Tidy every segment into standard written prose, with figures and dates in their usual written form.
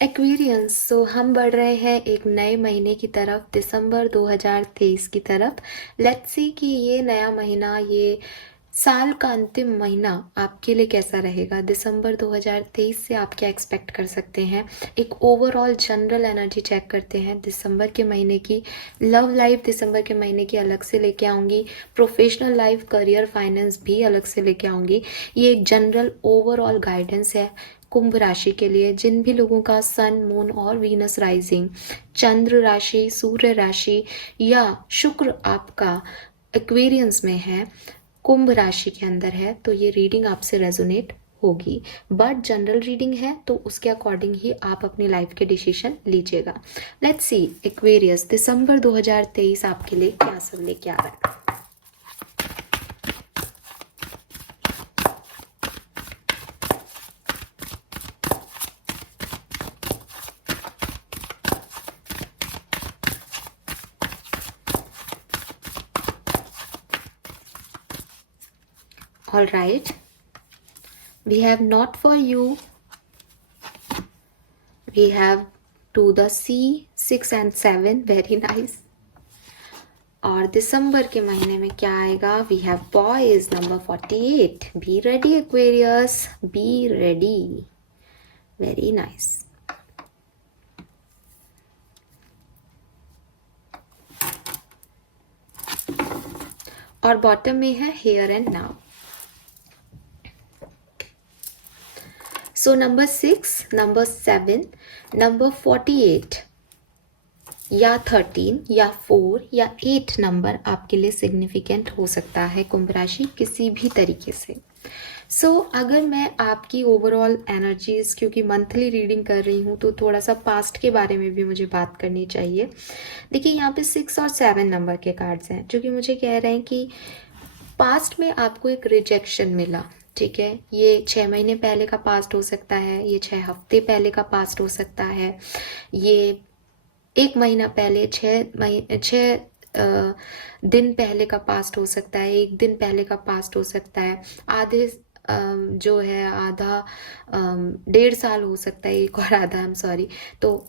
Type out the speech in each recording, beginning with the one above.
Aquarians, सो हम बढ़ रहे हैं एक नए महीने की तरफ, दिसंबर 2023 की तरफ। लेट्स सी कि ये नया महीना, ये साल का अंतिम महीना आपके लिए कैसा रहेगा। दिसंबर 2023 से आप क्या एक्सपेक्ट कर सकते हैं। एक ओवरऑल जनरल एनर्जी चेक करते हैं दिसंबर के महीने की। लव लाइफ दिसंबर के महीने की अलग से लेके आऊँगी, प्रोफेशनल लाइफ, करियर, फाइनेंस भी अलग से लेके आऊँगी। ये एक जनरल ओवरऑल गाइडेंस है कुंभ राशि के लिए। जिन भी लोगों का सन, मून और वीनस राइजिंग, चंद्र राशि, सूर्य राशि या शुक्र आपका एक्वेरियंस में है, कुंभ राशि के अंदर है, तो ये रीडिंग आपसे रेजोनेट होगी। बट जनरल रीडिंग है तो उसके अकॉर्डिंग ही आप अपनी लाइफ के डिसीजन लीजिएगा। लेट्स सी एक्वेरियस दिसंबर 2023 आपके लिए क्या सब लेके आ रहा है। All right, we have not for you, we have to the sea, 6 and 7, very nice. और दिसंबर के महीने में क्या आएगा, we have boys number 48। Be ready Aquarius, be ready, very nice. और बॉटम में है here and now. So number 6, number 7, number 48 या 13 या 4 या 8 नंबर आपके लिए सिग्निफिकेंट हो सकता है कुंभ राशि किसी भी तरीके से। सो अगर मैं आपकी ओवरऑल एनर्जीज, क्योंकि मंथली रीडिंग कर रही हूँ तो थोड़ा सा पास्ट के बारे में भी मुझे बात करनी चाहिए। देखिए यहाँ पे 6 और 7 नंबर के कार्ड्स हैं जो कि मुझे कह रहे हैं कि पास्ट में आपको एक रिजेक्शन मिला। ठीक है, ये 6 महीने पहले का पास्ट हो सकता है, ये 6 हफ्ते पहले का पास्ट हो सकता है, ये 1 महीना पहले, 6 दिन पहले का पास्ट हो सकता है, 1 दिन पहले का पास्ट हो सकता है, आधे जो है आधा 1.5 साल हो सकता है, एक और आधा, आई एम सॉरी। तो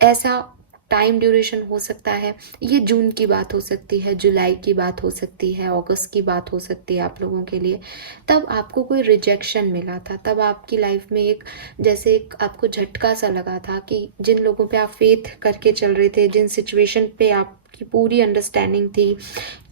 ऐसा टाइम ड्यूरेशन हो सकता है। ये जून की बात हो सकती है, जुलाई की बात हो सकती है, अगस्त की बात हो सकती है आप लोगों के लिए। तब आपको कोई रिजेक्शन मिला था, तब आपकी लाइफ में एक जैसे एक आपको झटका सा लगा था कि जिन लोगों पे आप फेथ करके चल रहे थे, जिन सिचुएशन पे आपकी पूरी अंडरस्टैंडिंग थी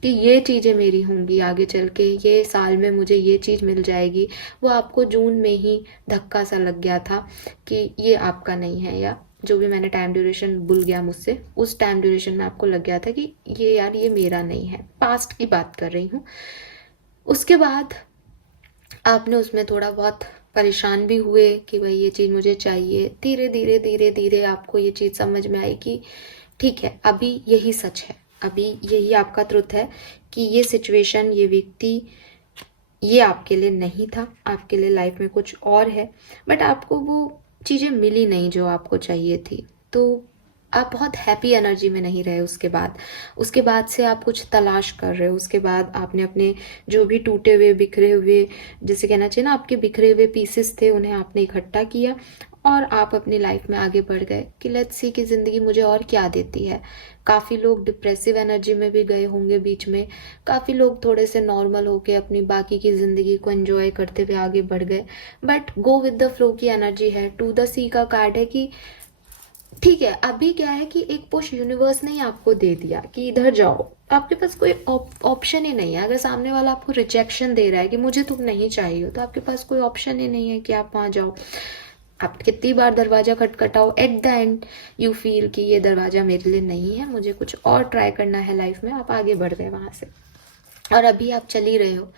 कि ये चीज़ें मेरी होंगी आगे चल के, ये साल में मुझे ये चीज़ मिल जाएगी, वो आपको जून में ही धक्का सा लग गया था कि ये आपका नहीं है, या जो भी मैंने टाइम ड्यूरेशन भूल गया मुझसे, उस टाइम ड्यूरेशन में आपको लग गया था कि ये यार ये मेरा नहीं है। पास्ट की बात कर रही हूँ। उसके बाद आपने उसमें थोड़ा बहुत परेशान भी हुए कि भाई ये चीज़ मुझे चाहिए। धीरे धीरे धीरे धीरे आपको ये चीज़ समझ में आई कि ठीक है, अभी यही सच है, अभी यही आपका ट्रुथ है कि ये सिचुएशन, ये व्यक्ति, ये आपके लिए नहीं था, आपके लिए लाइफ में कुछ और है। बट आपको वो चीज़ें मिली नहीं जो आपको चाहिए थी, तो आप बहुत हैप्पी एनर्जी में नहीं रहे। उसके बाद से आप कुछ तलाश कर रहे हो। उसके बाद आपने अपने जो भी टूटे हुए, बिखरे हुए, जिसे कहना चाहिए ना, आपके बिखरे हुए पीसेस थे, उन्हें आपने इकट्ठा किया और आप अपनी लाइफ में आगे बढ़ गए कि लेट्स सी कि ज़िंदगी मुझे और क्या देती है। काफ़ी लोग डिप्रेसिव एनर्जी में भी गए होंगे बीच में, काफ़ी लोग थोड़े से नॉर्मल होके अपनी बाकी की ज़िंदगी को एंजॉय करते हुए आगे बढ़ गए। But go with the flow की एनर्जी है। टू द सी का कार्ड है कि ठीक है, अभी क्या है कि एक पुश यूनिवर्स ने ही आपको दे दिया कि इधर जाओ। आपके पास कोई ऑप्शन ही नहीं है। अगर सामने वाला आपको रिजेक्शन दे रहा है कि मुझे तुम नहीं चाहिए, तो आपके पास कोई ऑप्शन ही नहीं है कि आप वहाँ जाओ। आप कितनी बार दरवाजा खटखटाओ, at the end you feel कि ये दरवाजा मेरे लिए नहीं है, मुझे कुछ और ट्राई करना है लाइफ में। आप आगे बढ़ गए वहाँ से, और अभी आप चल ही रहे हो,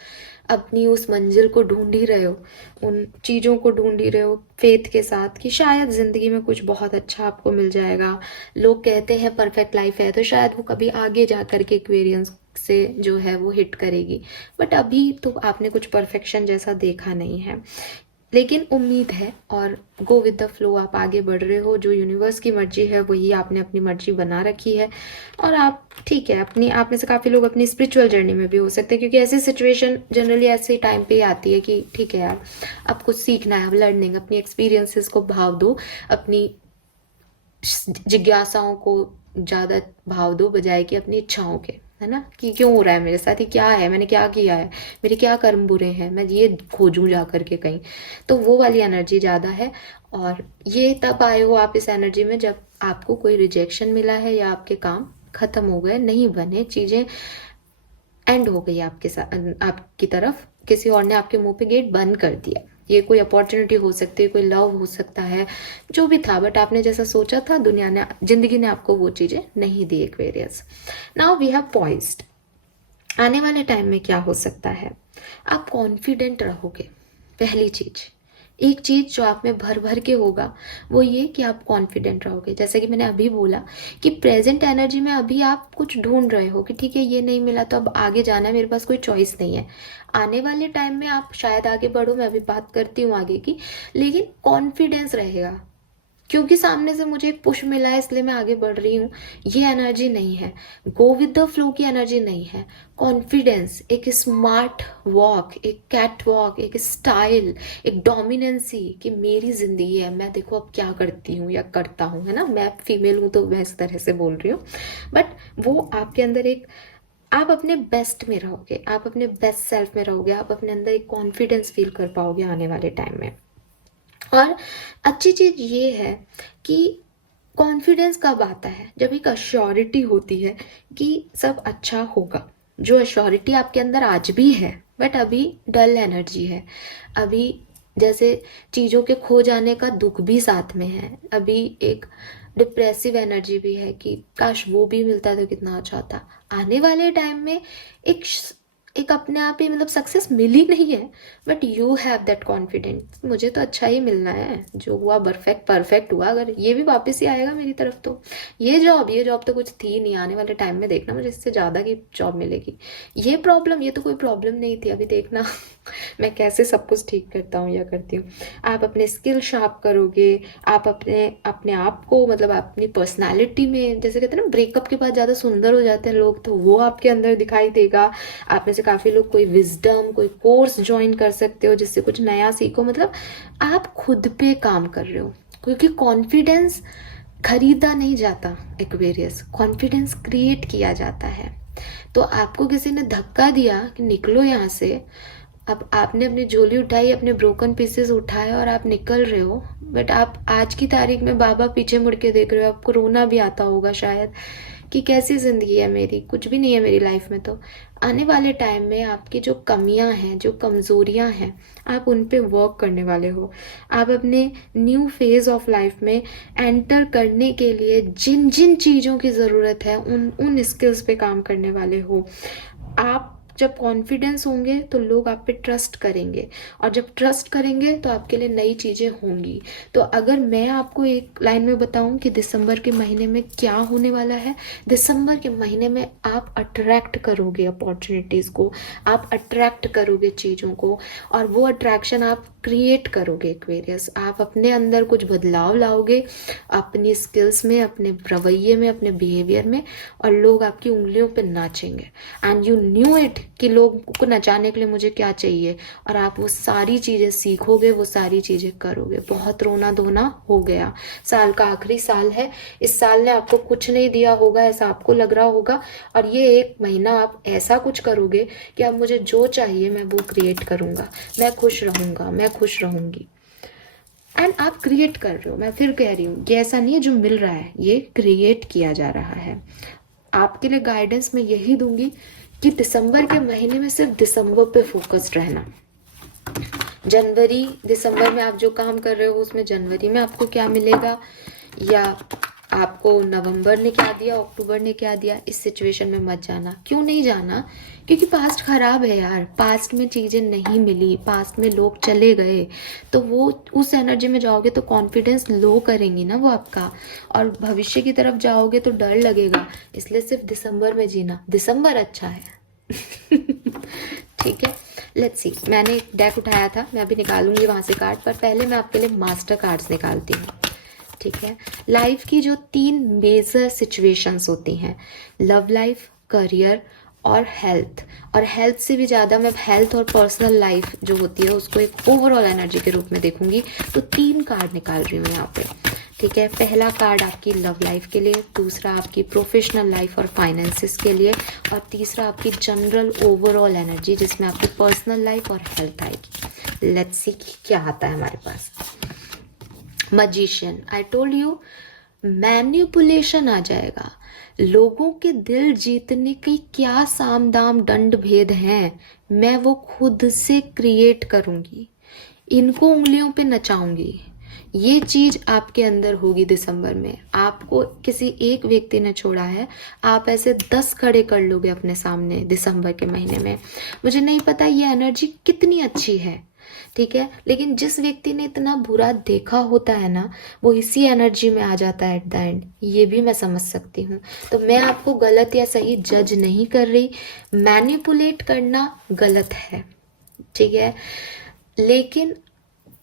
अपनी उस मंजिल को ढूंढ ही रहे हो, उन चीज़ों को ढूंढ ही रहे हो फेथ के साथ कि शायद ज़िंदगी में कुछ बहुत अच्छा आपको मिल जाएगा। लोग कहते हैं परफेक्ट लाइफ है, तो शायद वो कभी आगे जा कर के एक्वेरियंस से जो है वो हिट करेगी। बट अभी तो आपने कुछ परफेक्शन जैसा देखा नहीं है। लेकिन उम्मीद है और गो विद द फ्लो, आप आगे बढ़ रहे हो। जो यूनिवर्स की मर्जी है वही आपने अपनी मर्जी बना रखी है। और आप ठीक है, अपनी आप में से काफ़ी लोग अपनी स्पिरिचुअल जर्नी में भी हो सकते हैं, क्योंकि ऐसी सिचुएशन जनरली ऐसे टाइम पे ही आती है कि ठीक है यार, अब कुछ सीखना है, अब लर्निंग, अपनी एक्सपीरियंसेस को भाव दो, अपनी जिज्ञासाओं को ज़्यादा भाव दो बजाय कि अपनी इच्छाओं के, है ना, कि क्यों हो रहा है मेरे साथ, ये क्या है, मैंने क्या किया है, मेरे क्या कर्म बुरे हैं, मैं ये खोजूं जा करके कहीं। तो वो वाली एनर्जी ज़्यादा है। और ये तब आए हो आप इस एनर्जी में जब आपको कोई रिजेक्शन मिला है या आपके काम खत्म हो गए, नहीं बने, चीज़ें एंड हो गई आपके साथ, आपकी तरफ किसी और ने आपके मुंह पे गेट बंद कर दिया। ये कोई अपॉर्चुनिटी हो सकती है, कोई लव हो सकता है, जो भी था, बट आपने जैसा सोचा था दुनिया ने, जिंदगी ने आपको वो चीज़ें नहीं दी। Aquarius, now we have poised. आने वाले टाइम में क्या हो सकता है, आप कॉन्फिडेंट रहोगे। पहली चीज, एक चीज जो आप में भर भर के होगा वो ये कि आप कॉन्फिडेंट रहोगे। जैसे कि मैंने अभी बोला कि प्रेजेंट एनर्जी में अभी आप कुछ ढूंढ रहे हो कि ठीक है ये नहीं मिला तो अब आगे जाना है, मेरे पास कोई चॉइस नहीं है। आने वाले टाइम में आप शायद आगे बढ़ो, मैं अभी बात करती हूँ आगे की, लेकिन कॉन्फिडेंस रहेगा क्योंकि सामने से मुझे एक पुश मिला है इसलिए मैं आगे बढ़ रही हूँ। ये एनर्जी नहीं है, गो विद द फ्लो की एनर्जी नहीं है। कॉन्फिडेंस, एक स्मार्ट वॉक, एक कैट वॉक, एक स्टाइल, एक डोमिनेंसी कि मेरी जिंदगी है, मैं देखो अब क्या करती हूँ या करता हूँ, है ना। मैं फीमेल हूँ तो मैं इस तरह से बोल रही हूँ, बट वो आपके अंदर एक, आप अपने बेस्ट में रहोगे, आप अपने बेस्ट सेल्फ में रहोगे, आप अपने अंदर एक कॉन्फिडेंस फील कर पाओगे आने वाले टाइम में। और अच्छी चीज़ ये है कि कॉन्फिडेंस कब आता है, जब एक अश्योरिटी होती है कि सब अच्छा होगा। जो अश्योरिटी आपके अंदर आज भी है, बट अभी डल एनर्जी है, अभी जैसे चीज़ों के खो जाने का दुख भी साथ में है, अभी एक डिप्रेसिव एनर्जी भी है कि काश वो भी मिलता तो कितना अच्छा होता। आने वाले टाइम में एक एक अपने आप ही मतलब सक्सेस मिली नहीं है, but you have that confidence, मुझे तो अच्छा ही मिलना है, जो हुआ परफेक्ट परफेक्ट हुआ, अगर ये भी वापस ही आएगा मेरी तरफ तो ये जॉब तो कुछ थी नहीं, आने वाले टाइम में देखना मुझे इससे ज़्यादा की जॉब मिलेगी। ये प्रॉब्लम, ये तो कोई प्रॉब्लम नहीं थी, अभी देखना मैं कैसे सब कुछ ठीक करता हूँ या करती हूँ। आप अपने स्किल शार्प करोगे, आप अपने अपने आप को मतलब अपनी पर्सनालिटी में, जैसे कहते हैं ना ब्रेकअप के बाद ज़्यादा सुंदर हो जाते हैं लोग, तो वो आपके अंदर दिखाई देगा। आप में से काफ़ी लोग कोई विजडम, कोई कोर्स ज्वाइन कर सकते हो जिससे कुछ नया सीखो, मतलब आप खुद पे काम कर रहे हो, क्योंकि कॉन्फिडेंस खरीदा नहीं जाता एक्वेरियस, कॉन्फिडेंस क्रिएट किया जाता है। तो आपको किसी ने धक्का दिया कि निकलो यहाँ से, अब आपने अपनी झोली उठाई, अपने ब्रोकन पीसेस उठाए और आप निकल रहे हो, बट आप आज की तारीख में बाबा पीछे मुड़ के देख रहे हो, आपको रोना भी आता होगा शायद कि कैसी ज़िंदगी है मेरी, कुछ भी नहीं है मेरी लाइफ में। तो आने वाले टाइम में आपकी जो कमियां हैं, जो कमज़ोरियां हैं, आप उन पे वर्क करने वाले हो। आप अपने न्यू फेज़ ऑफ लाइफ में एंटर करने के लिए जिन जिन चीज़ों की ज़रूरत है उन उन स्किल्स पे काम करने वाले हो। आप जब कॉन्फिडेंस होंगे तो लोग आप पे ट्रस्ट करेंगे, और जब ट्रस्ट करेंगे तो आपके लिए नई चीज़ें होंगी। तो अगर मैं आपको एक लाइन में बताऊं कि दिसंबर के महीने में क्या होने वाला है, दिसंबर के महीने में आप अट्रैक्ट करोगे अपॉर्चुनिटीज़ को, आप अट्रैक्ट करोगे चीज़ों को, और वो अट्रैक्शन आप क्रिएट करोगे एक्वेरियस। आप अपने अंदर कुछ बदलाव लाओगे, अपनी स्किल्स में, अपने रवैये में, अपने बिहेवियर में, और लोग आपकी उंगलियों पे नाचेंगे। एंड यू न्यू इट कि लोग को नचाने के लिए मुझे क्या चाहिए, और आप वो सारी चीज़ें सीखोगे, वो सारी चीज़ें करोगे। बहुत रोना धोना हो गया, साल का आखिरी साल है, इस साल ने आपको कुछ नहीं दिया होगा ऐसा आपको लग रहा होगा, और ये एक महीना आप ऐसा कुछ करोगे कि अब मुझे जो चाहिए मैं वो क्रिएट करूँगा, मैं खुश रहूँगा, मैं खुश रहूँगी। एंड आप क्रिएट कर रहे हो, मैं फिर कह रही हूँ, ये ऐसा नहीं है जो मिल रहा है, ये क्रिएट किया जा रहा है। आपके लिए गाइडेंस मैं यही दूंगी कि दिसंबर के महीने में सिर्फ दिसंबर पे फोकस्ड रहना। जनवरी दिसंबर में आप जो काम कर रहे हो उसमें जनवरी में आपको क्या मिलेगा, या आपको नवंबर ने क्या दिया, अक्टूबर ने क्या दिया, इस सिचुएशन में मत जाना। क्यों नहीं जाना, क्योंकि पास्ट खराब है यार, पास्ट में चीज़ें नहीं मिली, पास्ट में लोग चले गए, तो वो उस एनर्जी में जाओगे तो कॉन्फिडेंस लो करेंगी ना वो आपका, और भविष्य की तरफ जाओगे तो डर लगेगा। इसलिए सिर्फ दिसंबर में जीना, दिसंबर अच्छा है ठीक है। लेट्स सी, मैंने एक डेक उठाया था, मैं अभी निकालूंगी वहाँ से कार्ड, पर पहले मैं आपके लिए मास्टर कार्ड्स निकालती हूँ, ठीक है। लाइफ की जो 3 मेजर सिचुएशंस होती हैं, लव लाइफ, करियर और हेल्थ, और हेल्थ से भी ज़्यादा मैं हेल्थ और पर्सनल लाइफ जो होती है उसको एक ओवरऑल एनर्जी के रूप में देखूंगी। तो 3 कार्ड निकाल रही हूँ यहाँ पे, ठीक है। पहला कार्ड आपकी लव लाइफ के लिए, दूसरा आपकी प्रोफेशनल लाइफ और फाइनेंसिस के लिए, और तीसरा आपकी जनरल ओवरऑल एनर्जी जिसमें आपकी पर्सनल लाइफ और हेल्थ आएगी। लेट्स सी क्या आता है हमारे पास। Magician, I told you manipulation आ जाएगा। लोगों के दिल जीतने की क्या साम दाम दंड भेद हैं, मैं वो खुद से क्रिएट करूंगी, इनको उंगलियों पे नचाऊंगी। ये चीज आपके अंदर होगी दिसंबर में। आपको किसी एक व्यक्ति ने छोड़ा है, आप ऐसे 10 खड़े कर लोगे अपने सामने दिसंबर के महीने में। मुझे नहीं पता ये एनर्जी कितनी अच्छी है, ठीक है, लेकिन जिस व्यक्ति ने इतना बुरा देखा होता है ना, वो इसी एनर्जी में आ जाता है एट द एंड। ये भी मैं समझ सकती हूँ। तो मैं आपको गलत या सही जज नहीं कर रही, मैनिपुलेट करना गलत है, ठीक है, लेकिन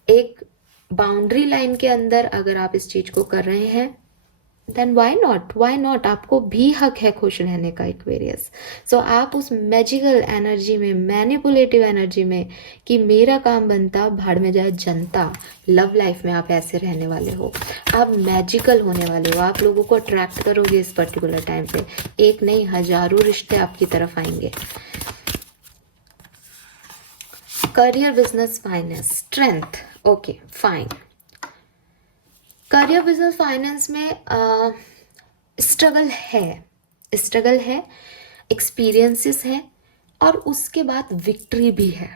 एक बाउंड्री लाइन के अंदर अगर आप इस चीज को कर रहे हैं, देन वाई नॉट, आपको भी हक है खुश रहने का, एक्वेरियस। सो आप उस मैजिकल एनर्जी में, मैनिपुलेटिव एनर्जी में कि मेरा काम बनता भाड़ में जाए जनता, लव लाइफ में आप ऐसे रहने वाले हो, आप मैजिकल होने वाले हो, आप लोगों को अट्रैक्ट करोगे इस पर्टिकुलर टाइम पे। एक नहीं, हजारों रिश्ते आपकी तरफ आएंगे। Career, business, finance, strength, okay fine. Career, business, finance में स्ट्रगल है, एक्सपीरियंसेस है, और उसके बाद विक्ट्री भी है।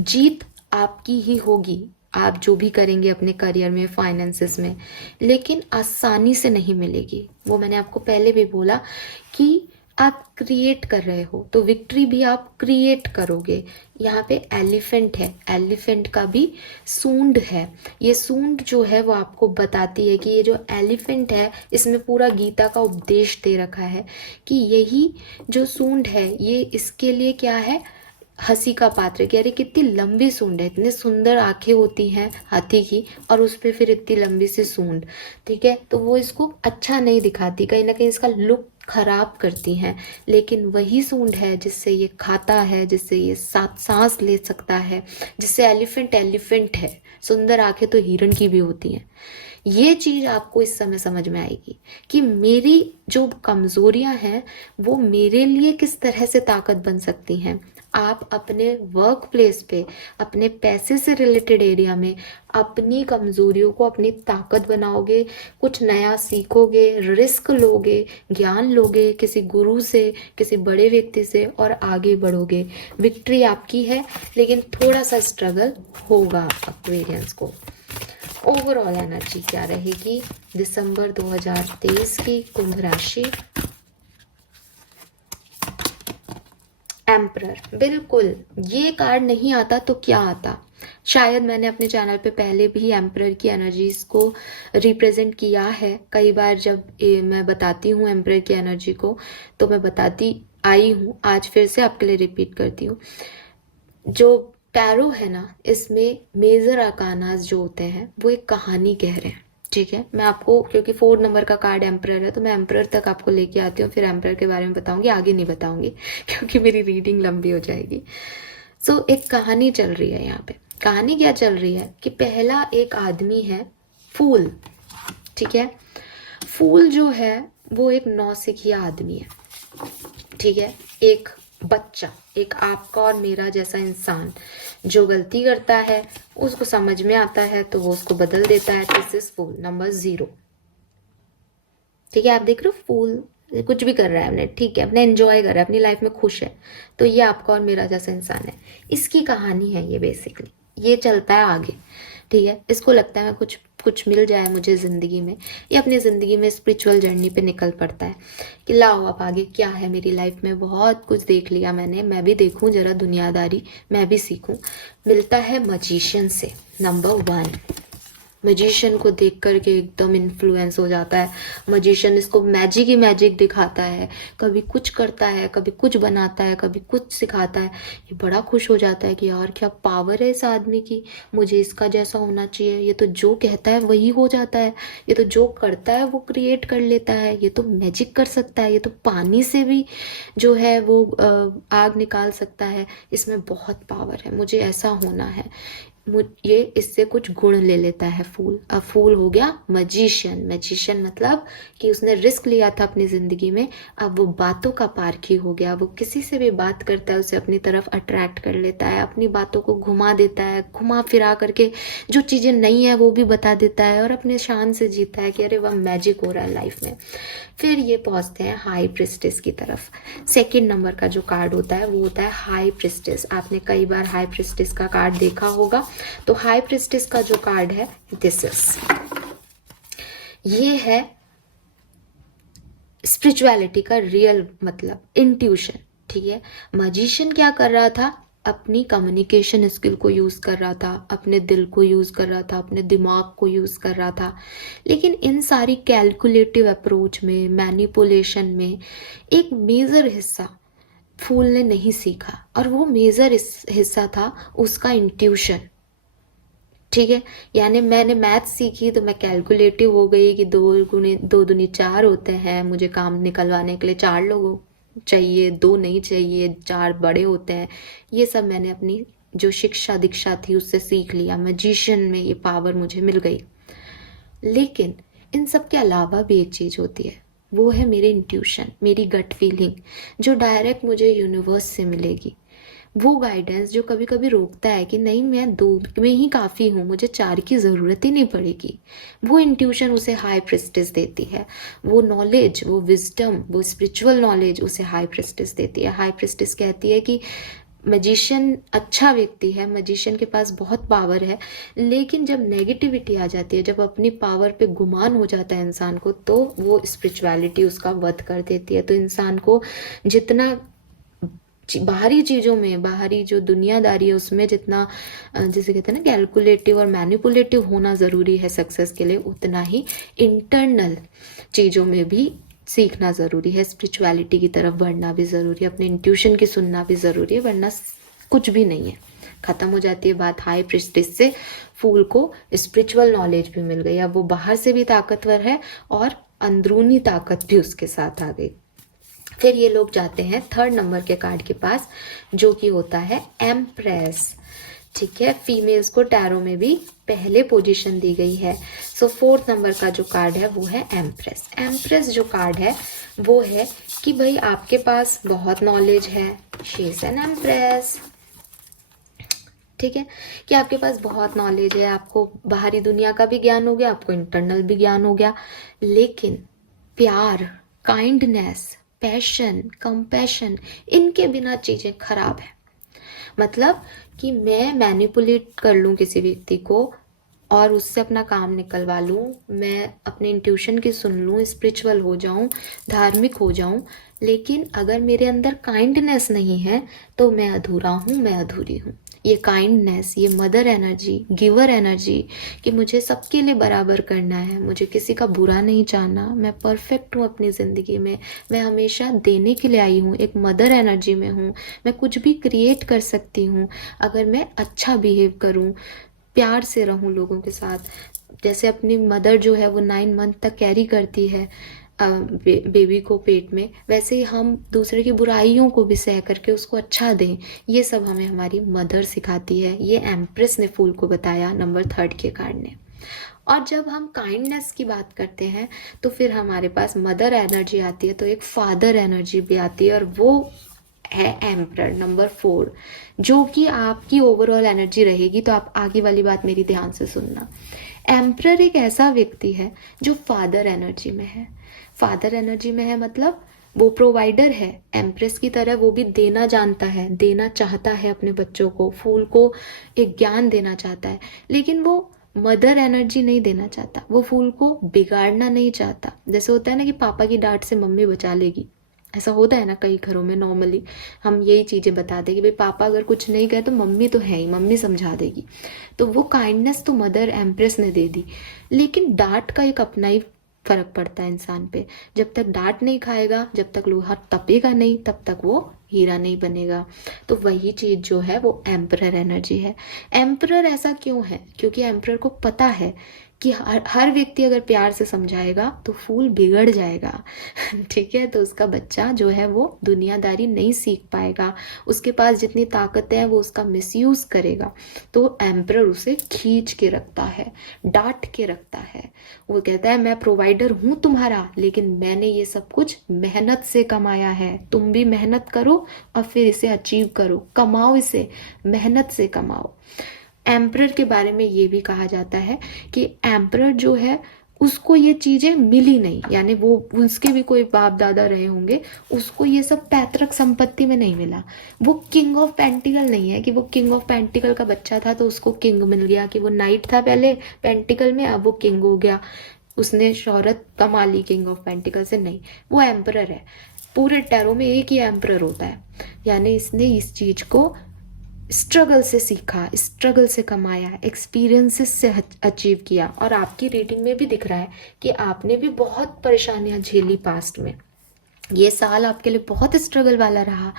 जीत आपकी ही होगी, आप जो भी करेंगे अपने करियर में, फाइनेंसेस में, लेकिन आसानी से नहीं मिलेगी। वो मैंने आपको पहले भी बोला कि आप क्रिएट कर रहे हो, तो विक्ट्री भी आप क्रिएट करोगे। यहाँ पे एलिफेंट है, एलिफेंट का भी सूंड है। ये सूंड जो है वो आपको बताती है कि ये जो एलिफेंट है, इसमें पूरा गीता का उपदेश दे रखा है कि यही जो सूंड है ये इसके लिए क्या है, हंसी का पात्र। कि अरे कितनी लंबी सूंड है, इतनी सुंदर आंखें होती हैं हाथी की, और उस पर फिर इतनी लंबी सी सूंड, ठीक है, तो वो इसको अच्छा नहीं दिखाती, कहीं ना कहीं इसका लुक खराब करती हैं। लेकिन वही सूंड है जिससे ये खाता है, जिससे ये सांस ले सकता है, जिससे एलिफेंट है। सुंदर आंखें तो हिरण की भी होती हैं। ये चीज आपको इस समय समझ में आएगी कि मेरी जो कमजोरियां हैं वो मेरे लिए किस तरह से ताकत बन सकती हैं। आप अपने वर्क प्लेस पे, अपने पैसे से रिलेटेड एरिया में अपनी कमजोरियों को अपनी ताकत बनाओगे, कुछ नया सीखोगे, रिस्क लोगे, ज्ञान लोगे किसी गुरु से, किसी बड़े व्यक्ति से, और आगे बढ़ोगे। विक्ट्री आपकी है, लेकिन थोड़ा सा स्ट्रगल होगा एक्वेरियंस को। ओवरऑल एनर्जी क्या रहेगी दिसंबर 2023 की कुंभ राशि? एम्परर, बिल्कुल, ये कार्ड नहीं आता तो क्या आता। शायद मैंने अपने चैनल पे पहले भी एम्परर की एनर्जीज को रिप्रेजेंट किया है कई बार। जब मैं बताती हूँ एम्परर की एनर्जी को तो मैं बताती आई हूँ, आज फिर से आपके लिए रिपीट करती हूँ। जो टैरो है ना, इसमें मेजर आर्कानास जो होते हैं वो एक कहानी कह रहे हैं, ठीक है। मैं आपको, क्योंकि 4 नंबर का कार्ड एम्परर है, तो मैं एम्परर तक आपको लेके आती हूँ, फिर एम्परर के बारे में बताऊंगी, आगे नहीं बताऊंगी क्योंकि मेरी रीडिंग लंबी हो जाएगी। सो एक कहानी चल रही है यहाँ पे। कहानी क्या चल रही है कि पहला एक आदमी है, फूल, ठीक है। फूल जो है वो एक नौसिखिया आदमी है, ठीक है। एक बच्चा, एक आपका और मेरा जैसा इंसान जो गलती करता है, उसको समझ में आता है तो वो उसको बदल देता है। दिस इज फूल नंबर 0, ठीक है। आप देख रहे हो फूल कुछ भी कर रहा है अपने, ठीक है, अपने एंजॉय कर रहा है, अपनी लाइफ में खुश है, तो ये आपका और मेरा जैसा इंसान है। इसकी कहानी है ये, बेसिकली ये चलता है आगे, ठीक है। इसको लगता है कुछ मिल जाए मुझे ज़िंदगी में, या अपनी ज़िंदगी में स्पिरिचुअल जर्नी पे निकल पड़ता है कि लाओ अब आगे क्या है मेरी लाइफ में, बहुत कुछ देख लिया मैंने, मैं भी देखूं जरा दुनियादारी, मैं भी सीखूं। मिलता है मजिशियन से नंबर 1, मजिशियन को देख करके एकदम इन्फ्लुएंस हो जाता है। मजिशियन इसको मैजिक ही मैजिक दिखाता है, कभी कुछ करता है, कभी कुछ बनाता है, कभी कुछ सिखाता है। ये बड़ा खुश हो जाता है कि यार क्या पावर है इस आदमी की, मुझे इसका जैसा होना चाहिए। ये तो जो कहता है वही हो जाता है, ये तो जो करता है वो क्रिएट कर लेता है, ये तो मैजिक कर सकता है, ये तो पानी से भी जो है वो आग निकाल सकता है, इसमें बहुत पावर है, मुझे ऐसा होना है। ये इससे कुछ गुण ले लेता है फूल। अब फूल हो गया मजिशियन। मजिशियन मतलब कि उसने रिस्क लिया था अपनी जिंदगी में, अब वो बातों का पारखी हो गया। वो किसी से भी बात करता है उसे अपनी तरफ अट्रैक्ट कर लेता है, अपनी बातों को घुमा देता है, घुमा फिरा करके जो चीजें नहीं है वो भी बता देता है और अपने शान से जीता है कि अरे वह मैजिक हो रहा है लाइफ में। फिर ये पहुंचते हैं हाई प्रिस्टेस की तरफ। सेकेंड नंबर का जो कार्ड होता है वो होता है हाई प्रिस्टेस। आपने कई बार हाई प्रिस्टेस का कार्ड देखा होगा। तो हाई प्रिस्टेस का जो कार्ड है दिस इज, ये है स्पिरिचुअलिटी का रियल मतलब इंट्यूशन। ठीक है, मजिशियन क्या कर रहा था, अपनी कम्युनिकेशन स्किल को यूज कर रहा था, अपने दिल को यूज कर रहा था, अपने दिमाग को यूज कर रहा था। लेकिन इन सारी कैलकुलेटिव अप्रोच में, मैनिपुलेशन में एक मेजर हिस्सा फूल ने नहीं सीखा, और वो मेजर हिस्सा था उसका इंट्यूशन। ठीक है, यानी मैंने मैथ सीखी तो मैं कैलकुलेटिव हो गई कि 2 दूनी 4 होते हैं, मुझे काम निकलवाने के लिए 4 लोग चाहिए, 2 नहीं चाहिए, 4 बड़े होते हैं। ये सब मैंने अपनी जो शिक्षा दीक्षा थी उससे सीख लिया। मैजिशियन में ये पावर मुझे मिल गई। लेकिन इन सब के अलावा भी एक चीज होती है, वो है मेरी इंट्यूशन, मेरी गट फीलिंग, जो डायरेक्ट मुझे यूनिवर्स से मिलेगी। वो गाइडेंस जो कभी कभी रोकता है कि नहीं मैं 2 में ही काफ़ी हूँ, मुझे 4 की ज़रूरत ही नहीं पड़ेगी। वो इंट्यूशन उसे हाई प्रेस्टिस देती है। वो नॉलेज, वो विजडम, वो स्पिरिचुअल नॉलेज उसे हाई प्रेस्टिस देती है। हाई प्रेस्टिस कहती है कि मजिशियन अच्छा व्यक्ति है, मजिशियन के पास बहुत पावर है, लेकिन जब नेगेटिविटी आ जाती है, जब अपनी पावर पे गुमान हो जाता है इंसान को, तो वो स्पिरिचुअलिटी उसका वध कर देती है। तो इंसान को जितना बाहरी चीज़ों में, बाहरी जो दुनियादारी है उसमें जितना जैसे कहते हैं ना कैलकुलेटिव और मैनिपुलेटिव होना ज़रूरी है सक्सेस के लिए, उतना ही इंटरनल चीज़ों में भी सीखना ज़रूरी है। स्पिरिचुअलिटी की तरफ बढ़ना भी ज़रूरी है, अपने इंट्यूशन की सुनना भी ज़रूरी है, वरना कुछ भी नहीं है, ख़त्म हो जाती है बात। हाई प्रिस्टिस से फूल को स्पिरिचुअल नॉलेज भी मिल गई, अब वो बाहर से भी ताकतवर है और अंदरूनी ताकत भी उसके साथ आ गई। फिर ये लोग जाते हैं थर्ड नंबर के कार्ड के पास, जो कि होता है एम्प्रेस। ठीक है, फीमेल्स को टैरो में भी पहले पोजीशन दी गई है। सो फोर्थ नंबर का जो कार्ड है वो है एम्प्रेस। एम्प्रेस जो कार्ड है वो है कि भाई आपके पास बहुत नॉलेज है, शी इज एन एम्प्रेस। ठीक है, कि आपके पास बहुत नॉलेज है, आपको बाहरी दुनिया का भी ज्ञान हो गया, आपको इंटरनल भी ज्ञान हो गया, लेकिन प्यार, काइंडनेस, पैशन, कंपैशन, इनके बिना चीज़ें खराब है। मतलब कि मैं मैनिपुलेट कर लूँ किसी व्यक्ति को और उससे अपना काम निकलवा लूँ, मैं अपने इंट्यूशन की सुन लूँ, स्पिरिचुअल हो जाऊँ, धार्मिक हो जाऊँ, लेकिन अगर मेरे अंदर काइंडनेस नहीं है तो मैं अधूरा हूँ, मैं अधूरी हूँ। ये काइंडनेस, ये मदर एनर्जी, गिवर एनर्जी, कि मुझे सबके लिए बराबर करना है, मुझे किसी का बुरा नहीं चाहना, मैं परफेक्ट हूँ अपनी ज़िंदगी में, मैं हमेशा देने के लिए आई हूँ, एक मदर एनर्जी में हूँ, मैं कुछ भी क्रिएट कर सकती हूँ अगर मैं अच्छा बिहेव करूँ, प्यार से रहूं लोगों के साथ। जैसे अपनी मदर जो है वो 9 मंथ तक कैरी करती है बेबी को पेट में, वैसे ही हम दूसरे की बुराइयों को भी सह करके उसको अच्छा दें, ये सब हमें हमारी मदर सिखाती है। ये एम्प्रेस ने फूल को बताया नंबर 3 के कार्ड ने। और जब हम काइंडनेस की बात करते हैं तो फिर हमारे पास मदर एनर्जी आती है, तो एक फादर एनर्जी भी आती है, और वो है एम्परर नंबर 4, जो कि आपकी ओवरऑल एनर्जी रहेगी। तो आप आगे वाली बात मेरी ध्यान से सुनना। एम्परर एक ऐसा व्यक्ति है जो फादर एनर्जी में है। फादर एनर्जी में है मतलब वो प्रोवाइडर है, एम्प्रेस की तरह वो भी देना जानता है, देना चाहता है अपने बच्चों को, फूल को एक ज्ञान देना चाहता है, लेकिन वो मदर एनर्जी नहीं देना चाहता, वो फूल को बिगाड़ना नहीं चाहता। जैसे होता है ना कि पापा की डांट से मम्मी बचा लेगी, ऐसा होता है ना कई घरों में, नॉर्मली हम यही चीज़ें बताते हैं कि भाई पापा अगर कुछ नहीं कहे तो मम्मी तो है ही, मम्मी समझा देगी। तो वो काइंडनेस तो मदर एम्प्रेस ने दे दी, लेकिन डांट का एक अपना ही फर्क पड़ता है इंसान पे। जब तक डांट नहीं खाएगा, जब तक लोहा तपेगा नहीं, तब तक वो हीरा नहीं बनेगा। तो वही चीज जो है वो एम्परर एनर्जी है। एम्परर ऐसा क्यों है? क्योंकि एम्परर को पता है कि हर व्यक्ति अगर प्यार से समझाएगा तो फूल बिगड़ जाएगा। ठीक है, तो उसका बच्चा जो है वो दुनियादारी नहीं सीख पाएगा, उसके पास जितनी ताकतें हैं वो उसका मिसयूज करेगा। तो एम्परर उसे खींच के रखता है, डांट के रखता है। वो कहता है मैं प्रोवाइडर हूं तुम्हारा, लेकिन मैंने ये सब कुछ मेहनत से कमाया है, तुम भी मेहनत करो और फिर इसे अचीव करो, कमाओ इसे, मेहनत से कमाओ। एम्परर के बारे में ये भी कहा जाता है कि एम्परर जो है उसको ये चीजें मिली नहीं, यानी वो उसके भी कोई बाप दादा रहे होंगे, उसको ये सब पैतृक संपत्ति में नहीं मिला। वो किंग ऑफ पेंटिकल नहीं है कि वो किंग ऑफ पेंटिकल का बच्चा था तो उसको किंग मिल गया, कि वो नाइट था पहले पेंटिकल में अब वो किंग हो गया, उसने शोहरत कमा ली किंग ऑफ पेंटिकल से। नहीं, वो एम्परर है। पूरे टैरो में एक ही एम्परर होता है, यानी इसने इस चीज को स्ट्रगल से सीखा, स्ट्रगल से कमाया, एक्सपीरियंसेस से अचीव किया। और आपकी रीडिंग में भी दिख रहा है कि आपने भी बहुत परेशानियां झेली पास्ट में। ये साल आपके लिए बहुत स्ट्रगल वाला रहा।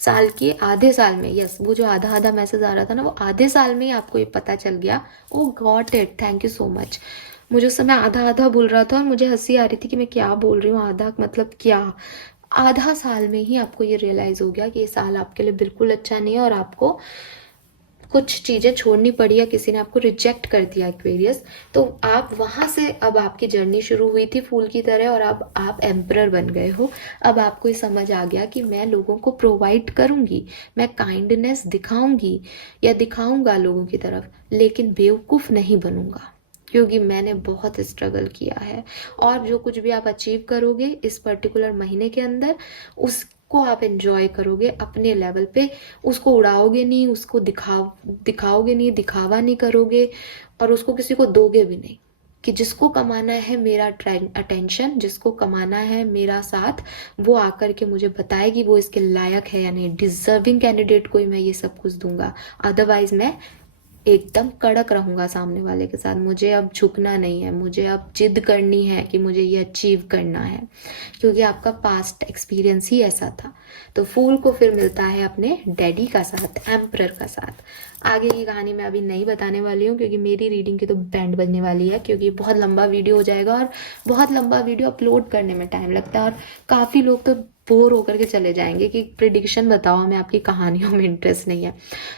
साल के आधे साल में, यस, वो जो आधा आधा मैसेज आ रहा था ना, वो आधे साल में ही आपको ये पता चल गया। Oh got it, thank you so much. मुझे उस समय आधा आधा बोल रहा था और मुझे हंसी आ रही थी कि मैं क्या बोल रही हूँ, आधा मतलब क्या। आधा साल में ही आपको ये रियलाइज हो गया कि ये साल आपके लिए बिल्कुल अच्छा नहीं है और आपको कुछ चीजें छोड़नी पड़ी या किसी ने आपको रिजेक्ट कर दिया एक्वेरियस। तो आप वहां से अब आपकी जर्नी शुरू हुई थी फूल की तरह, और अब आप एम्परर बन गए हो। अब आपको ये समझ आ गया कि मैं लोगों को प्रोवाइड करूंगी, मैं काइंडनेस दिखाऊंगी या दिखाऊंगा लोगों की तरफ, लेकिन बेवकूफ नहीं बनूंगा, क्योंकि मैंने बहुत स्ट्रगल किया है। और जो कुछ भी आप अचीव करोगे इस पर्टिकुलर महीने के अंदर, उसको आप एंजॉय करोगे अपने लेवल पे, उसको उड़ाओगे नहीं, उसको दिखाओगे नहीं, दिखावा नहीं करोगे, और उसको किसी को दोगे भी नहीं। कि जिसको कमाना है मेरा अटेंशन, जिसको कमाना है मेरा साथ, वो आकर के मुझे बताए कि वो इसके लायक है या नहीं। डिजर्विंग कैंडिडेट को ही मैं ये सब कुछ दूंगा, अदरवाइज मैं एकदम कड़क रहूंगा सामने वाले के साथ। मुझे अब झुकना नहीं है, मुझे अब जिद करनी है कि मुझे ये अचीव करना है, क्योंकि आपका पास्ट एक्सपीरियंस ही ऐसा था। तो फूल को फिर मिलता है अपने डैडी का साथ, एम्परर का साथ। आगे की कहानी मैं अभी नहीं बताने वाली हूँ, क्योंकि मेरी रीडिंग की तो बैंड बजने वाली है, क्योंकि बहुत लंबा वीडियो हो जाएगा और बहुत लंबा वीडियो अपलोड करने में टाइम लगता है, और काफ़ी लोग तो बोर होकर के चले जाएंगे कि प्रिडिक्शन बताओ, हमें आपकी कहानियों में इंटरेस्ट नहीं है।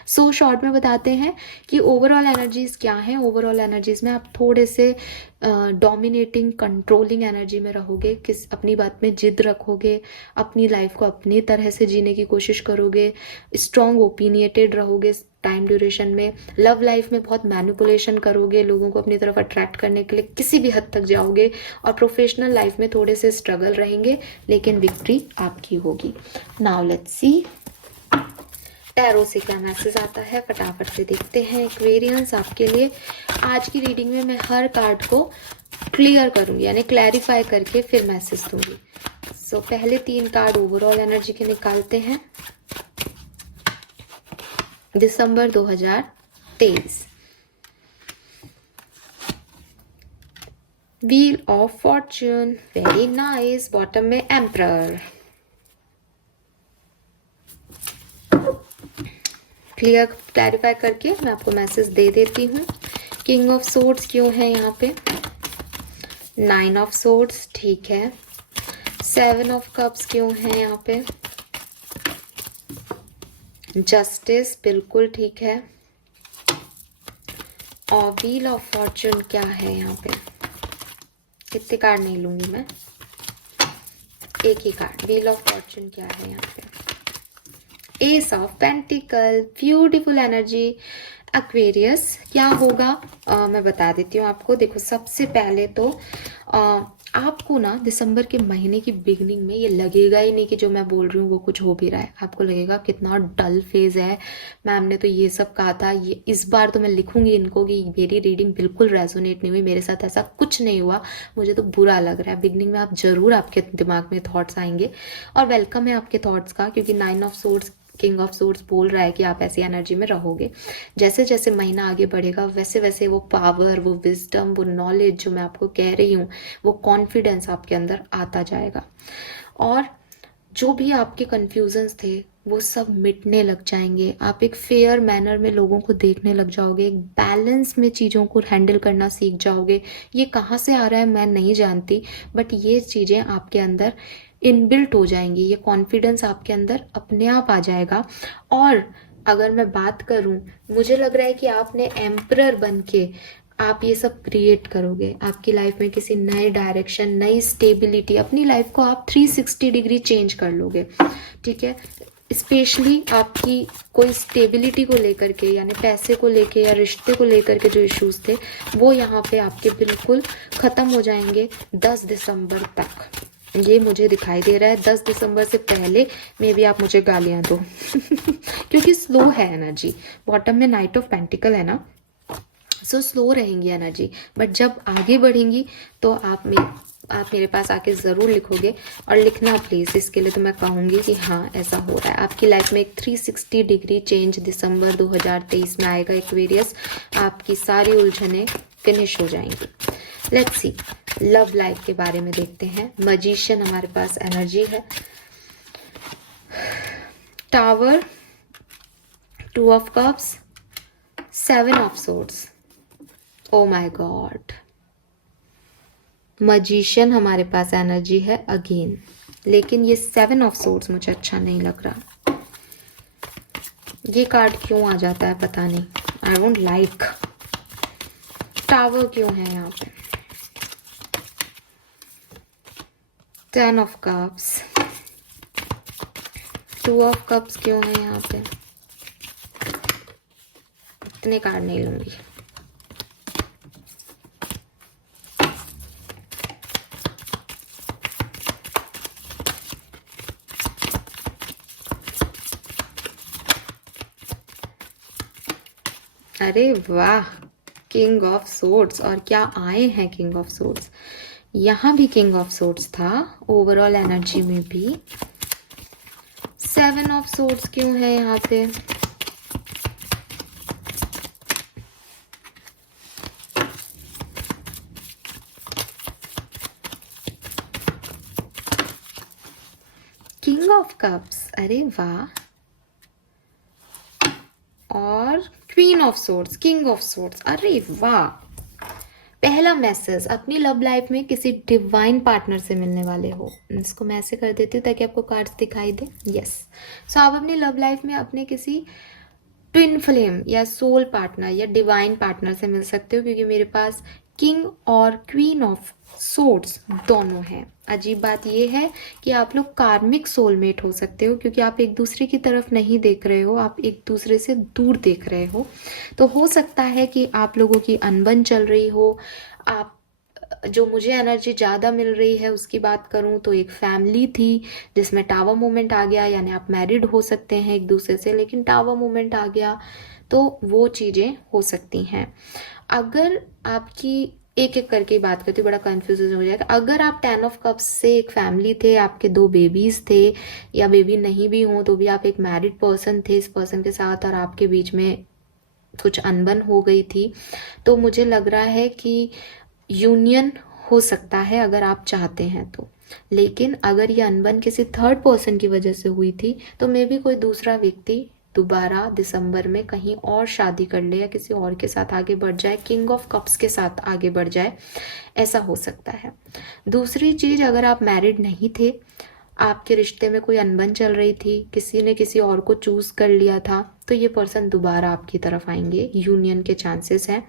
सो शॉर्ट में बताते हैं कि ओवरऑल एनर्जीज क्या है। ओवरऑल एनर्जीज में आप थोड़े से डोमिनेटिंग, कंट्रोलिंग एनर्जी में रहोगे, किस अपनी बात में जिद रखोगे, अपनी लाइफ को अपनी तरह से जीने की कोशिश करोगे, स्ट्रॉन्ग ओपिनियटेड रहोगे टाइम ड्यूरेशन में। लव लाइफ में बहुत मैनिपुलेशन करोगे, लोगों को अपनी तरफ अट्रैक्ट करने के लिए किसी भी हद तक जाओगे। और प्रोफेशनल लाइफ में थोड़े से स्ट्रगल रहेंगे, लेकिन विक्ट्री आपकी होगी। नाउ लेट्स सी टैरो से क्या मैसेज आता है, फटाफट से देखते हैं। एक्वेरियंस आपके लिए आज की रीडिंग में मैं हर कार्ड को क्लियर करूंगी, यानी क्लैरिफाई करके फिर मैसेज दूंगी। सो पहले 3 कार्ड ओवरऑल एनर्जी के निकालते हैं। दिसंबर 2023, wheel of Fortune, very nice. Bottom में एम्परर। क्लैरिफाई करके मैं आपको मैसेज दे देती हूँ। किंग ऑफ सोर्ड्स क्यों है यहाँ पे? 9 ऑफ सोर्ड्स, ठीक है। 7 ऑफ कप्स क्यों है यहाँ पे? जस्टिस, बिल्कुल ठीक है। और व्हील ऑफ फॉर्च्यून क्या है यहाँ पे? कितने कार्ड नहीं लूंगी मैं, एक ही कार्ड। व्हील ऑफ फॉर्च्यून क्या है यहाँ पे? S of pentacle, beautiful energy. Aquarius क्या होगा मैं बता देती हूँ आपको। देखो, सबसे पहले तो आप आपको ना दिसंबर के महीने की बिगनिंग में ये लगेगा ही नहीं कि जो मैं बोल रही हूँ वो कुछ हो भी रहा है। आपको लगेगा कितना डल फेज है, मैम ने तो ये सब कहा था, ये इस बार तो मैं लिखूंगी इनको कि मेरी रीडिंग बिल्कुल रेजोनेट नहीं हुई, मेरे साथ ऐसा कुछ नहीं हुआ, मुझे तो बुरा लग रहा है। बिगनिंग में आप जरूर आपके दिमाग में थॉट्स आएंगे और वेलकम है आपके थॉट्स का, क्योंकि 9 of swords king of swords बोल रहा है कि आप ऐसी एनर्जी में रहोगे। जैसे जैसे महीना आगे बढ़ेगा वैसे वैसे वो पावर, वो विजडम, वो नॉलेज जो मैं आपको कह रही हूँ, वो कॉन्फिडेंस आपके अंदर आता जाएगा और जो भी आपके कन्फ्यूजन्स थे वो सब मिटने लग जाएंगे। आप एक फेयर मैनर में लोगों को देखने लग जाओगे, एक बैलेंस में चीज़ों को हैंडल करना सीख जाओगे। ये कहाँ से आ रहा है मैं नहीं जानती, बट ये चीज़ें आपके अंदर इनबिल्ट हो जाएंगी, ये कॉन्फिडेंस आपके अंदर अपने आप आ जाएगा। और अगर मैं बात करूं, मुझे लग रहा है कि आपने एम्परर बन के आप ये सब क्रिएट करोगे। आपकी लाइफ में किसी नए डायरेक्शन, नई स्टेबिलिटी, अपनी लाइफ को आप 360 डिग्री चेंज कर लोगे, ठीक है। स्पेशली आपकी कोई स्टेबिलिटी को लेकर के, यानी पैसे को लेके या रिश्ते को लेकर के जो इश्यूज थे वो यहाँ पे आपके बिल्कुल ख़त्म हो जाएंगे 10 दिसंबर तक। ये मुझे दिखाई दे रहा है 10 दिसंबर से पहले मे भी आप मुझे गालियां दो क्योंकि स्लो है एनर्जी, बॉटम में नाइट ऑफ पेंटिकल है ना, सो स्लो रहेंगी एनर्जी, बट जब आगे बढ़ेंगी तो आप मेरे पास आके ज़रूर लिखोगे। और लिखना प्लीज़, इसके लिए तो मैं कहूँगी कि हाँ ऐसा हो रहा है आपकी लाइफ में। एक 360 डिग्री चेंज दिसंबर 2023 में आएगा एक्वेरियस, आपकी सारी उलझनें फिनिश हो जाएंगी। लेट्स सी लव लाइफ के बारे में देखते हैं। मजिशियन हमारे पास एनर्जी है, tower, 2 of cups, 7 of swords. Oh my God, magician हमारे पास एनर्जी है अगेन, लेकिन ये 7 ऑफ सोर्ड्स मुझे अच्छा नहीं लग रहा। ये कार्ड क्यों आ जाता है पता नहीं, आई डोंट लाइक। टावर क्यों है यहाँ पे, 10 ऑफ कप्स, 2 ऑफ कप्स क्यों है यहाँ पे। इतने कार्ड नहीं लूंगी। अरे वाह, किंग ऑफ सोर्ड्स, और क्या आए हैं किंग ऑफ सोर्ड्स। यहाँ भी किंग ऑफ सोर्ड्स था, ओवरऑल एनर्जी में भी 7 ऑफ सोर्ड्स क्यों है यहाँ पे। किंग ऑफ कप्स, अरे वाह, और queen of swords, king of swords, अरे वाह। पहला मैसेज, अपनी लव लाइफ में किसी डिवाइन पार्टनर से मिलने वाले हो। इसको मैं ऐसे कर देती हूँ ताकि आपको कार्ड्स दिखाई दे। यस, सो आप अपनी लव लाइफ में अपने किसी ट्विन फ्लेम या सोल पार्टनर या डिवाइन पार्टनर से मिल सकते हो, क्योंकि मेरे पास किंग और क्वीन ऑफ सोर्ड्स दोनों हैं। अजीब बात यह है कि आप लोग कार्मिक सोलमेट हो सकते हो, क्योंकि आप एक दूसरे की तरफ नहीं देख रहे हो, आप एक दूसरे से दूर देख रहे हो। तो हो सकता है कि आप लोगों की अनबन चल रही हो। आप, जो मुझे एनर्जी ज़्यादा मिल रही है उसकी बात करूं तो एक फैमिली थी जिसमें टावर मूवमेंट आ गया, यानी आप मैरिड हो सकते हैं एक दूसरे से, लेकिन टावर मूवमेंट आ गया, तो वो चीज़ें हो सकती हैं। अगर आपकी एक एक करके बात करती हूँ, बड़ा कन्फ्यूजन हो जाएगा। अगर आप 10 ऑफ कप्स से एक फैमिली थे, आपके 2 बेबीज थे, या बेबी नहीं भी हो तो भी आप एक मैरिड पर्सन थे इस पर्सन के साथ, और आपके बीच में कुछ अनबन हो गई थी, तो मुझे लग रहा है कि यूनियन हो सकता है अगर आप चाहते हैं तो। लेकिन अगर ये अनबन किसी थर्ड पर्सन की वजह से हुई थी तो मे भी कोई दूसरा व्यक्ति दोबारा दिसंबर में कहीं और शादी कर ले या किसी और के साथ आगे बढ़ जाए, किंग ऑफ कप्स के साथ आगे बढ़ जाए, ऐसा हो सकता है। दूसरी चीज, अगर आप मैरिड नहीं थे, आपके रिश्ते में कोई अनबन चल रही थी, किसी ने किसी और को चूज कर लिया था, तो ये पर्सन दोबारा आपकी तरफ आएंगे, यूनियन के चांसेस हैं,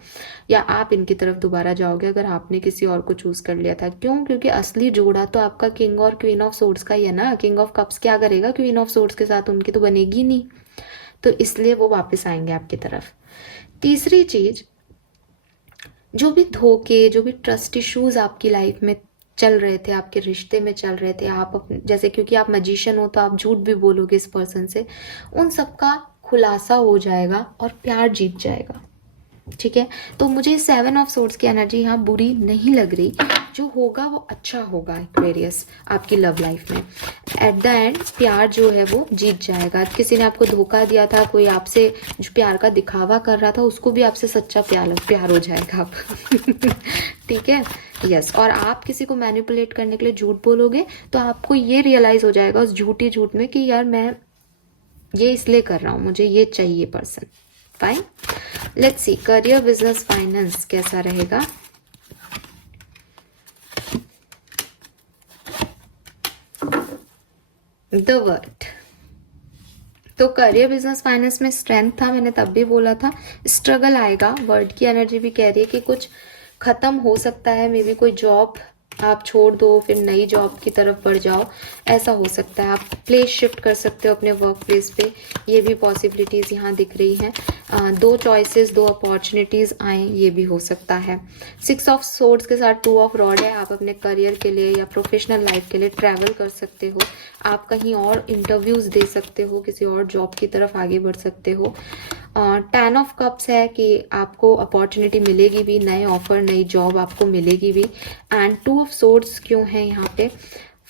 या आप इनकी तरफ दोबारा जाओगे अगर आपने किसी और को चूज कर लिया था। क्यों? क्योंकि असली जोड़ा तो आपका किंग और क्वीन ऑफ सोर्ड्स का ही है ना। किंग ऑफ कप्स क्या करेगा क्वीन ऑफ सोर्ड्स के साथ, उनकी तो बनेगी नहीं, तो इसलिए वो वापस आएंगे आपकी तरफ। तीसरी चीज, जो भी धोखे, जो भी ट्रस्ट इश्यूज आपकी लाइफ में चल रहे थे, आपके रिश्ते में चल रहे थे, आप अपने जैसे, क्योंकि आप मैजिशियन हो तो आप झूठ भी बोलोगे इस पर्सन से, उन सब का खुलासा हो जाएगा और प्यार जीत जाएगा। ठीक है, तो मुझे 7 ऑफ सोर्ड्स की एनर्जी यहाँ बुरी नहीं लग रही। जो होगा वो अच्छा होगा एक्वेरियस आपकी लव लाइफ में। एट द एंड प्यार जो है वो जीत जाएगा। किसी ने आपको धोखा दिया था, कोई आपसे जो प्यार का दिखावा कर रहा था, उसको भी आपसे सच्चा प्यार हो जाएगा आप ठीक है, यस। और आप किसी को मैनिपुलेट करने के लिए झूठ बोलोगे तो आपको ये रियलाइज हो जाएगा उस झूठी झूठ में कि यार मैं ये इसलिए कर रहा हूँ, मुझे ये चाहिए person. Fine, let's see career, business, finance कैसा रहेगा। द वर्ड, तो करियर, बिजनेस, फाइनेंस में स्ट्रेंथ था, मैंने तब भी बोला था। स्ट्रगल आएगा, वर्ड की एनर्जी भी कह रही है कि कुछ खत्म हो सकता है, मे बी कोई जॉब आप छोड़ दो फिर नई जॉब की तरफ बढ़ जाओ, ऐसा हो सकता है। आप प्लेस शिफ्ट कर सकते हो अपने वर्क प्लेस पे, ये भी पॉसिबिलिटीज़ यहाँ दिख रही हैं। 2 चॉइसेस, 2 अपॉर्चुनिटीज़ आए, ये भी हो सकता है। 6 ऑफ सोर्ड्स के साथ 2 ऑफ रॉड है। आप अपने करियर के लिए या प्रोफेशनल लाइफ के लिए ट्रैवल कर सकते हो, आप कहीं और इंटरव्यूज़ दे सकते हो, किसी और जॉब की तरफ आगे बढ़ सकते हो। 10 ऑफ कप्स है कि आपको अपॉर्चुनिटी मिलेगी भी, नए ऑफर, नई जॉब आपको मिलेगी भी। एंड 2 ऑफ सोर्ड्स क्यों है यहाँ पे?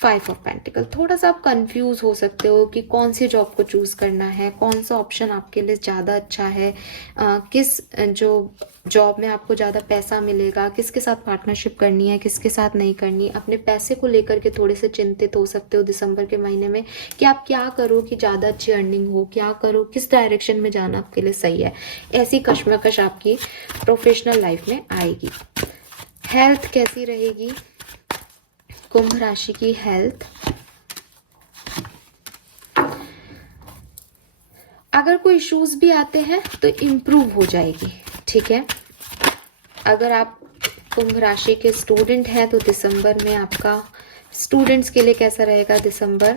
5 ऑफ पेंटिकल। थोड़ा सा आप कंफ्यूज हो सकते हो कि कौन सी जॉब को चूज करना है, कौन सा ऑप्शन आपके लिए ज़्यादा अच्छा है, किस जो जॉब में आपको ज़्यादा पैसा मिलेगा, किसके साथ पार्टनरशिप करनी है, किसके साथ नहीं करनी। अपने पैसे को लेकर के थोड़े से चिंतित हो सकते हो दिसंबर के महीने में कि आप क्या करो कि ज़्यादा अच्छी अर्निंग हो, क्या करो, किस डायरेक्शन में जाना आपके लिए सही है। ऐसी कश्मकश आपकी प्रोफेशनल लाइफ में आएगी। हेल्थ कैसी रहेगी कुंभ राशि की? हेल्थ, अगर कोई इश्यूज भी आते हैं तो इम्प्रूव हो जाएगी। ठीक है, अगर आप कुंभ राशि के स्टूडेंट हैं तो दिसंबर में आपका स्टूडेंट्स के लिए कैसा रहेगा दिसंबर?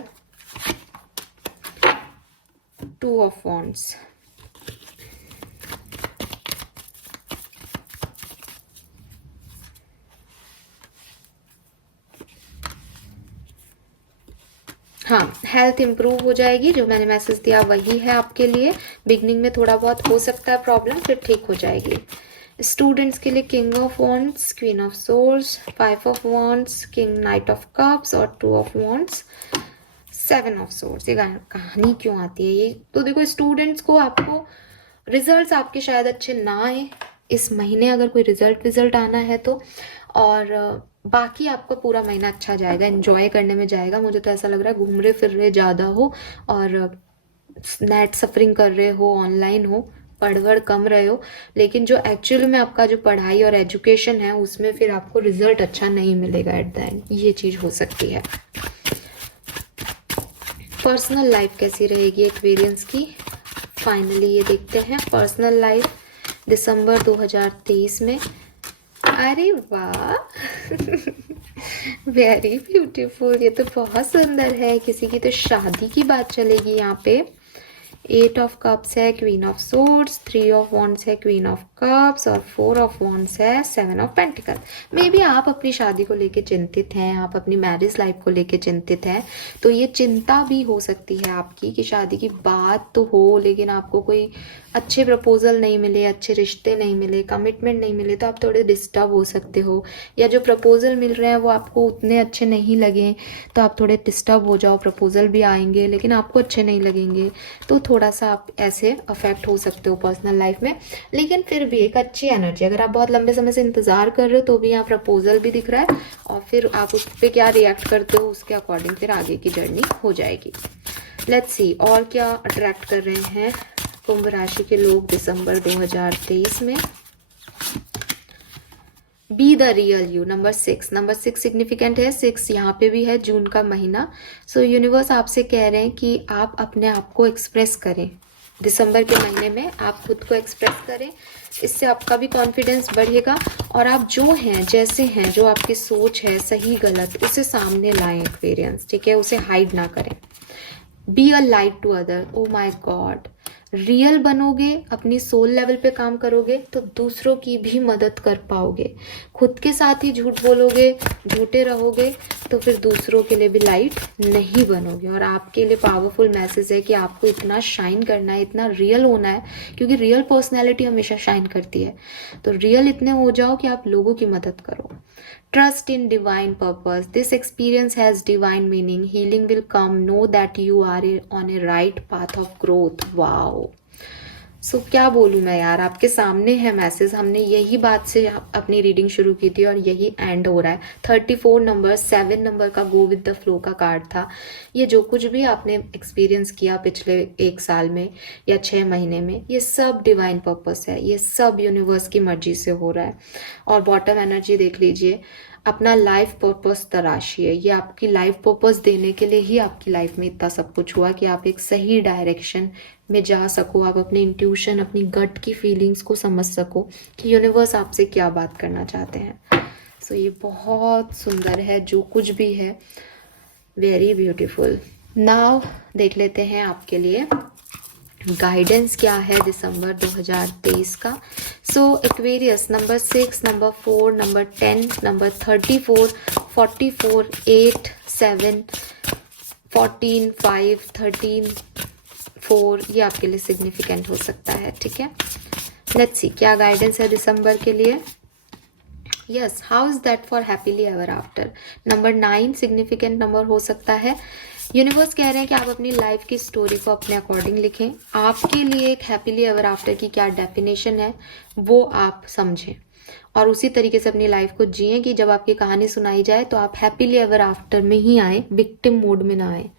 2 ऑफ वॉन्ड्स, हाँ, हेल्थ इंप्रूव हो जाएगी। जो मैंने मैसेज दिया वही है आपके लिए। बिगनिंग में थोड़ा बहुत हो सकता है प्रॉब्लम, फिर ठीक हो जाएगी। स्टूडेंट्स के लिए king of wands, queen of swords, 5 of wands, king, night of cups और 2 ऑफ वॉन्ड्स, 7 ऑफ सोर्ड्स। ये कहानी क्यों आती है ये? तो देखो, स्टूडेंट्स को आपको रिजल्ट्स आपके शायद अच्छे ना आए इस महीने, अगर कोई रिजल्ट आना है तो, और बाकी आपका पूरा महीना अच्छा जाएगा, एंजॉय करने में जाएगा। मुझे तो ऐसा लग रहा है घूम रहे फिर रहे ज़्यादा हो और नेट सफरिंग कर रहे हो, ऑनलाइन हो, पढ़ कम रहे हो, लेकिन जो एक्चुअली में आपका जो पढ़ाई और एजुकेशन है उसमें फिर आपको रिजल्ट अच्छा नहीं मिलेगा एट द एंड, ये चीज़ हो सकती है। पर्सनल लाइफ कैसी रहेगी एक्वेरियंस की? फाइनली ये देखते हैं पर्सनल लाइफ दिसंबर 2023 में। अरे वाह वेरी ब्यूटीफुल, ये तो बहुत सुंदर है। किसी की तो शादी की बात चलेगी यहाँ पे। 8 ऑफ कप्स है, queen of swords, 3 of wands है, क्वीन ऑफ कप्स और 4 ऑफ वॉन्ड्स है, 7 ऑफ पेंटिकल। मे बी आप अपनी शादी को लेके चिंतित हैं, आप अपनी मैरिज लाइफ को लेके चिंतित हैं, तो ये चिंता भी हो सकती है आपकी कि शादी की बात तो हो लेकिन आपको कोई अच्छे प्रपोजल नहीं मिले, अच्छे रिश्ते नहीं मिले, कमिटमेंट नहीं मिले, तो आप थोड़े डिस्टर्ब हो सकते हो। या जो प्रपोजल मिल रहे हैं वो आपको उतने अच्छे नहीं लगे तो आप थोड़े डिस्टर्ब हो जाओ। प्रपोजल भी आएंगे लेकिन आपको अच्छे नहीं लगेंगे, तो थोड़ा सा आप ऐसे अफेक्ट हो सकते हो पर्सनल लाइफ में। लेकिन फिर भी एक अच्छी एनर्जी, अगर आप बहुत लंबे समय से इंतजार कर रहे हो तो भी यहाँ प्रपोजल भी दिख रहा है, और फिर आप उस पर क्या रिएक्ट करते हो उसके अकॉर्डिंग फिर आगे की जर्नी हो जाएगी। लेट्स सी और क्या अट्रैक्ट कर रहे हैं कुंभ राशि के लोग दिसंबर 2023 में। Be the real you, number 6। Number 6 significant है, 6 यहाँ पे भी है, जून का महीना। सो यूनिवर्स आपसे कह रहे हैं कि आप अपने आप को एक्सप्रेस करें दिसंबर के महीने में, आप खुद को एक्सप्रेस करें। इससे आपका भी कॉन्फिडेंस बढ़ेगा और आप जो हैं, जैसे हैं, जो आपकी सोच है सही गलत, उसे सामने लाएं एक्वेरियंस। ठीक है, उसे हाइड ना करें। Be a light to other. Oh my God, real बनोगे, अपनी सोल लेवल पे काम करोगे तो दूसरों की भी मदद कर पाओगे। खुद के साथ ही झूठ बोलोगे, झूठे रहोगे तो फिर दूसरों के लिए भी लाइट नहीं बनोगे। और आपके लिए पावरफुल मैसेज है कि आपको इतना शाइन करना है, इतना रियल होना है, क्योंकि रियल पर्सनैलिटी हमेशा शाइन करती है। तो रियल इतने हो जाओ कि आप लोगों की मदद करो। Trust in divine purpose. This experience has divine meaning. Healing will come. Know that you are on a right path of growth. Wow. सो क्या बोलूँ मैं यार, आपके सामने है मैसेज। हमने यही बात से अपनी रीडिंग शुरू की थी और यही एंड हो रहा है। 34 नंबर, 7 नंबर का गो विद द फ्लो का कार्ड था। ये जो कुछ भी आपने एक्सपीरियंस किया पिछले 1 साल में या 6 महीने में, ये सब डिवाइन पर्पस है, ये सब यूनिवर्स की मर्जी से हो रहा है। और बॉटम एनर्जी देख लीजिए, अपना लाइफ पर्पस तराशिए। ये आपकी लाइफ पर्पस देने के लिए ही आपकी लाइफ में इतना सब कुछ हुआ कि आप एक सही डायरेक्शन में जा सको, आप अपने इंट्यूशन, अपनी गट की फीलिंग्स को समझ सको कि यूनिवर्स आपसे क्या बात करना चाहते हैं। सो ये बहुत सुंदर है, जो कुछ भी है, वेरी ब्यूटीफुल। नाउ देख लेते हैं आपके लिए गाइडेंस क्या है दिसंबर 2023 का। So Aquarius, number 6, number 4, number 10, number 34, 44, 8, 7, 14, 5, 13, 4, ये आपके लिए सिग्निफिकेंट हो सकता है। ठीक है, लेट्स सी क्या गाइडेंस है दिसंबर के लिए। Yes, how is that for happily ever after. Number 9 significant number हो सकता है। यूनिवर्स कह रहे हैं कि आप अपनी लाइफ की स्टोरी को अपने अकॉर्डिंग लिखें। आपके लिए एक हैप्पीली एवर आफ्टर की क्या डेफिनेशन है वो आप समझें और उसी तरीके से अपनी लाइफ को जिएं कि जब आपकी कहानी सुनाई जाए तो आप हैप्पीली एवर आफ्टर में ही आए, विक्टिम मोड में ना आए।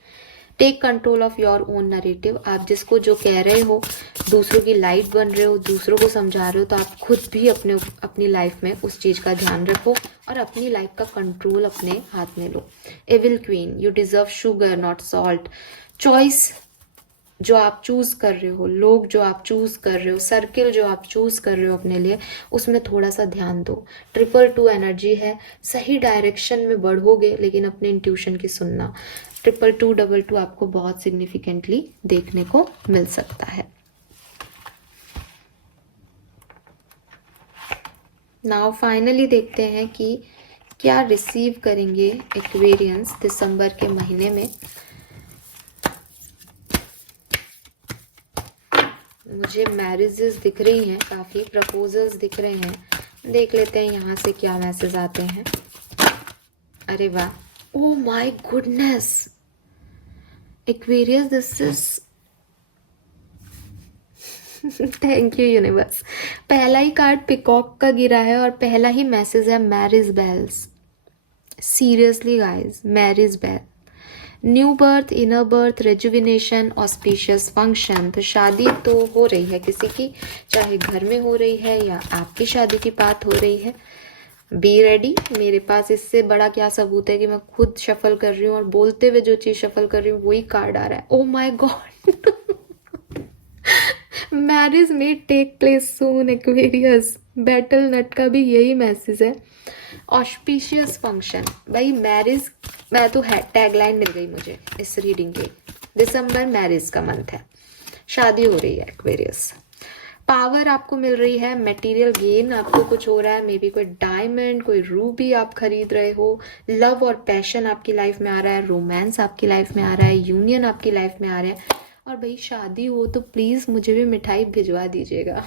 Take control of your own narrative. आप जिसको जो कह रहे हो, दूसरों की लाइट बन रहे हो, दूसरों को समझा रहे हो, तो आप खुद भी अपनी लाइफ में उस चीज़ का ध्यान रखो और अपनी लाइफ का कंट्रोल अपने हाथ में लो। Evil queen, you deserve sugar not salt. Choice जो आप चूज कर रहे हो, लोग जो आप चूज कर रहे हो, सर्किल जो आप चूज कर रहे हो अपने लिए, उसमें थोड़ा सा ध्यान दो। 222 एनर्जी है, सही डायरेक्शन में बढ़ोगे लेकिन अपने इंट्यूशन की सुनना। 222 आपको बहुत सिग्निफिकेंटली देखने को मिल सकता है। नाउ फाइनली देखते हैं कि क्या रिसीव करेंगे एक्वेरियंस दिसंबर के महीने में। मुझे मैरिजेस दिख रही हैं, काफ़ी प्रपोजल्स दिख रहे हैं। देख लेते हैं यहाँ से क्या मैसेज आते हैं। अरे वाह, oh my goodness Aquarius, this is thank you universe. पहला ही कार्ड पिकॉक का गिरा है और पहला ही मैसेज है marriage bells. Seriously guys, marriage bell, new birth, inner birth, rejuvenation, auspicious function. तो शादी तो हो रही है किसी की, चाहे घर में हो रही है या आपकी शादी की बात हो रही है। Be ready. मेरे पास इससे बड़ा क्या सबूत है कि मैं खुद शफल कर रही हूँ और बोलते हुए जो चीज शफल कर रही हूँ वही कार्ड आ रहा है। ओ माय गॉड, मैरिज में टेक प्लेस सून एक्वेरियस। बैटल नट का भी यही मैसेज है। ऑस्पिशियस फंक्शन, भाई मैरिज, मैं तो है टैगलाइन मिल गई मुझे इस रीडिंग की। दिसंबर मैरिज का मंथ है, शादी हो रही है एक्वेरियस। पावर आपको मिल रही है, मटेरियल गेन आपको कुछ हो रहा है, मे बी कोई डायमंड, कोई रूबी आप खरीद रहे हो। लव और पैशन आपकी लाइफ में आ रहा है, रोमांस आपकी लाइफ में आ रहा है, यूनियन आपकी लाइफ में आ रहा है। और भाई शादी हो तो प्लीज मुझे भी मिठाई भिजवा दीजिएगा।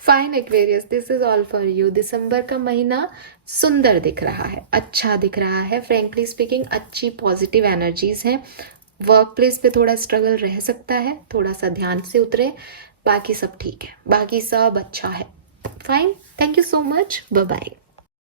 Fine Aquarius, this is all for you. दिसंबर का महीना सुंदर दिख रहा है, अच्छा दिख रहा है। फ्रेंकली स्पीकिंग अच्छी पॉजिटिव एनर्जीज हैं। वर्क प्लेस पे थोड़ा स्ट्रगल रह सकता है, थोड़ा सा ध्यान से उतरे, बाकी सब ठीक है, बाकी सब अच्छा है। Fine, thank you so much, bye bye.